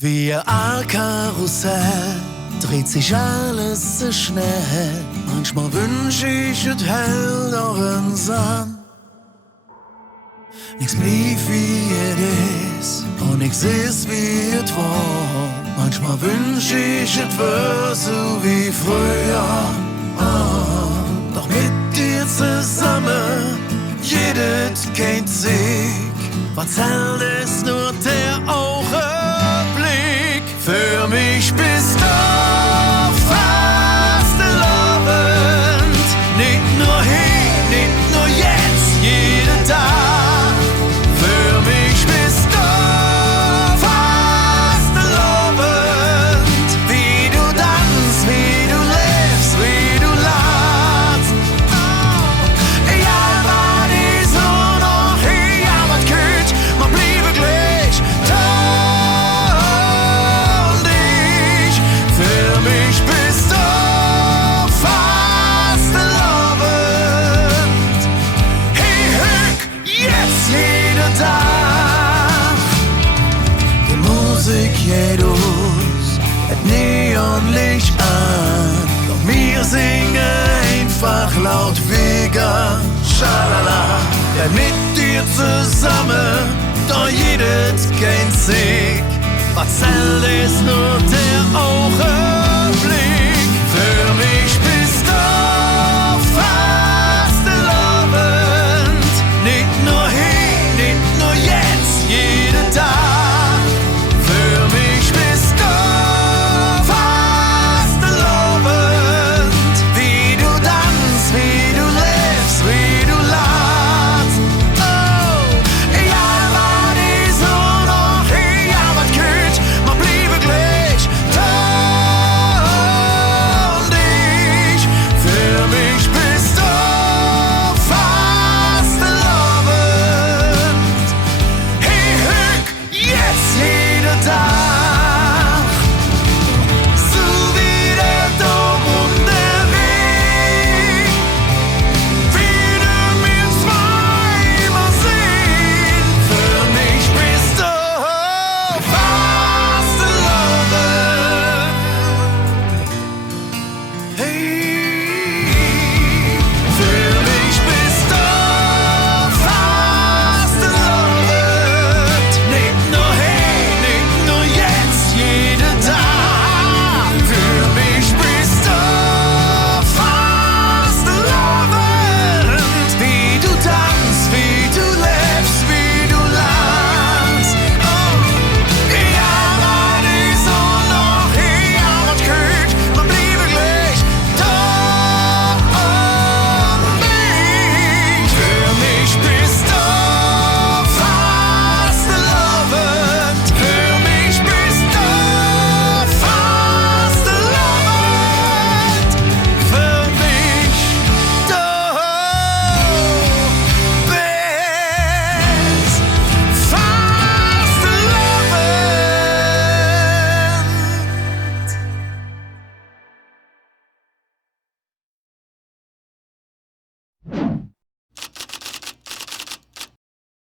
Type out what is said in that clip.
Wie ein Karussell dreht sich alles so schnell. Manchmal wünsch ich, es hält noch im Sand. Nix blieb wie es ist und nix ist wie es war. Manchmal wünsch ich, es wär so wie früher. Doch mit dir zusammen, jedes kein Sieg. Was zählt ist nur der Augenblick. Für mich bist du fast lovend. Nicht nur hier, nicht nur jetzt, jeden Tag. Für mich bist du fast lovend. Wie du tanzt, wie du lebst, wie du lachst. Ja, war die Sonne noch hier, ja, was gut, man bliebe gleich und ich. Für mich bist du fast lovend. Hey, hück, jetzt jeder Tag. Die Musik geht aus, das Neonlicht an. Doch wir singen einfach laut Vega, schalala. Ja, mit dir zusammen, doch jedes kein Sieg. Was zählt ist nur der Augen.